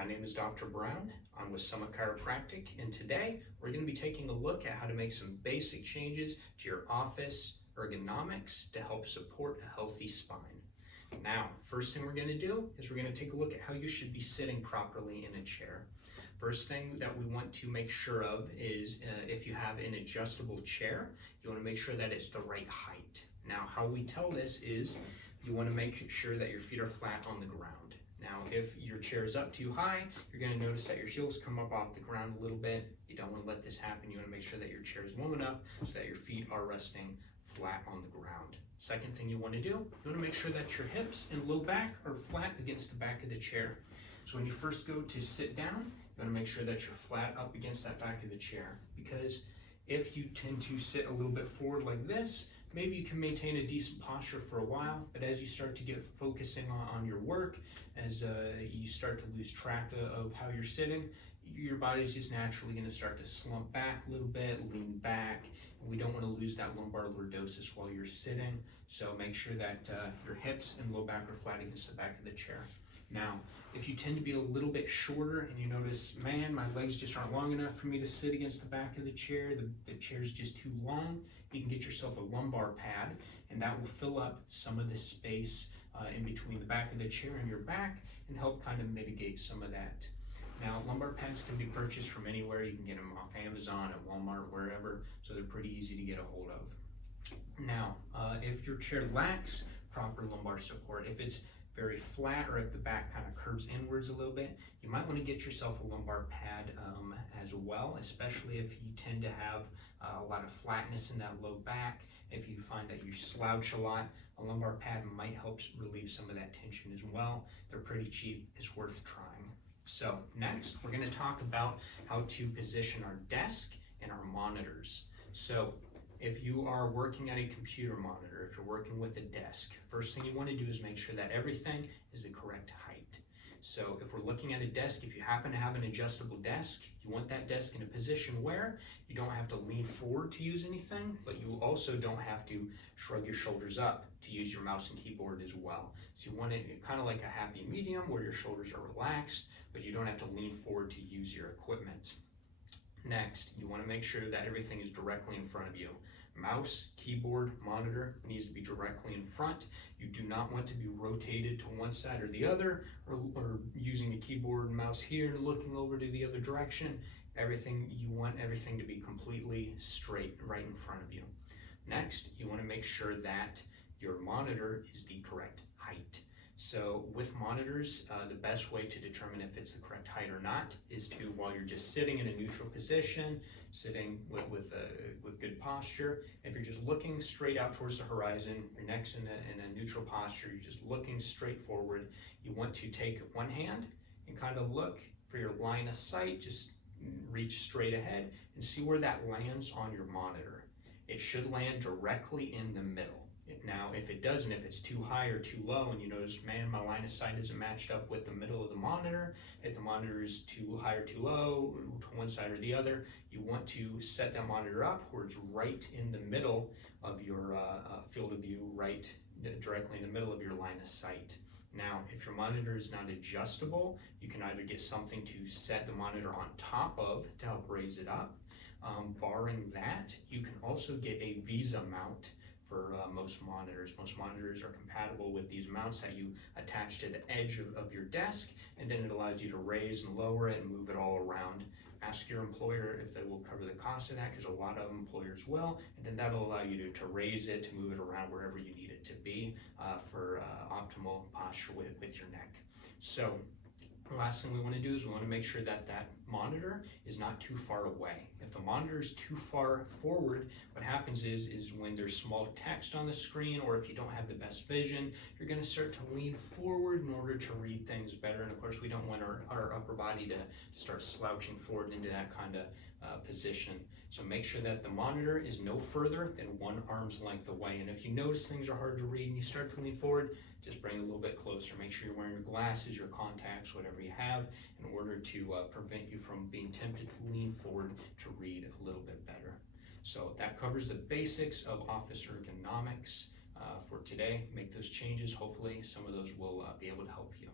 My name is Dr. Brown. I'm with Summit Chiropractic, and today we're going to be taking a look at how to make some basic changes to your office ergonomics to help support a healthy spine. Now, first thing we're going to do is we're going to take a look at how you should be sitting properly in a chair. First thing that we want to make sure of is if you have an adjustable chair, you want to make sure that it's the right height. Now, how we tell this is you want to make sure that your feet are flat on the ground. Now, if your chair is up too high, you're going to notice that your heels come up off the ground a little bit. You don't want to let this happen. You want to make sure that your chair is low enough so that your feet are resting flat on the ground. Second thing you want to do, you want to make sure that your hips and low back are flat against the back of the chair. So when you first go to sit down, you want to make sure that you're flat up against that back of the chair, because if you tend to sit a little bit forward like this, maybe you can maintain a decent posture for a while, but as you start to get focusing on your work, as you start to lose track of how you're sitting, your body's just naturally going to start to slump back a little bit, lean back. We don't want to lose that lumbar lordosis while you're sitting, so make sure that your hips and low back are flat against the back of the chair. Now, if you tend to be a little bit shorter and you notice, man, my legs just aren't long enough for me to sit against the back of the chair, the chair's just too long, you can get yourself a lumbar pad, and that will fill up some of the space in between the back of the chair and your back and help kind of mitigate some of that. Now, lumbar pads can be purchased from anywhere. You can get them off Amazon, at Walmart, wherever, so they're pretty easy to get a hold of. Now, if your chair lacks proper lumbar support, if it's very flat or if the back kind of curves inwards a little bit, you might want to get yourself a lumbar pad as well, especially if you tend to have a lot of flatness in that low back. If you find that you slouch a lot, a lumbar pad might help relieve some of that tension as well. They're pretty cheap, it's worth trying. So next, we're going to talk about how to position our desk and our monitors. So if you are working at a computer monitor, if you're working with a desk, first thing you want to do is make sure that everything is the correct height. So if we're looking at a desk, if you happen to have an adjustable desk, you want that desk in a position where you don't have to lean forward to use anything, but you also don't have to shrug your shoulders up to use your mouse and keyboard as well. So you want it kind of like a happy medium where your shoulders are relaxed, but you don't have to lean forward to use your equipment. Next, you want to make sure that everything is directly in front of you. Mouse, keyboard, monitor needs to be directly in front. You do not want to be rotated to one side or the other, or using the keyboard and mouse here and looking over to the other direction. You want everything to be completely straight right in front of you. Next, you want to make sure that your monitor is the correct height. So with monitors, the best way to determine if it's the correct height or not is to, while you're just sitting in a neutral position, sitting with good posture, if you're just looking straight out towards the horizon, your neck's in a neutral posture, you're just looking straight forward, you want to take one hand and kind of look for your line of sight, just reach straight ahead and see where that lands on your monitor. It should land directly in the middle. Now, if it doesn't, if it's too high or too low and you notice, man, my line of sight isn't matched up with the middle of the monitor, if the monitor is too high or too low, to one side or the other, you want to set that monitor up where it's right in the middle of your field of view, right directly in the middle of your line of sight. Now, if your monitor is not adjustable, you can either get something to set the monitor on top of to help raise it up. Barring that, you can also get a Visa mount for most monitors. Most monitors are compatible with these mounts that you attach to the edge of your desk, and then it allows you to raise and lower it and move it all around. Ask your employer if they will cover the cost of that, because a lot of employers will, and then that'll allow you to raise it, to move it around wherever you need it to be for optimal posture with your neck. So the last thing we want to do is we want to make sure that that monitor is not too far away. If the monitor is too far forward, what happens is when there's small text on the screen, or if you don't have the best vision, you're going to start to lean forward in order to read things better. And of course, we don't want our upper body to start slouching forward into that kind of position. So make sure that the monitor is no further than one arm's length away. And if you notice things are hard to read and you start to lean forward, just bring it a little bit closer. Make sure you're wearing your glasses, your contacts, whatever you have, in order to prevent you from being tempted to lean forward to read a little bit better. So that covers the basics of office ergonomics for today. Make those changes. Hopefully some of those will be able to help you.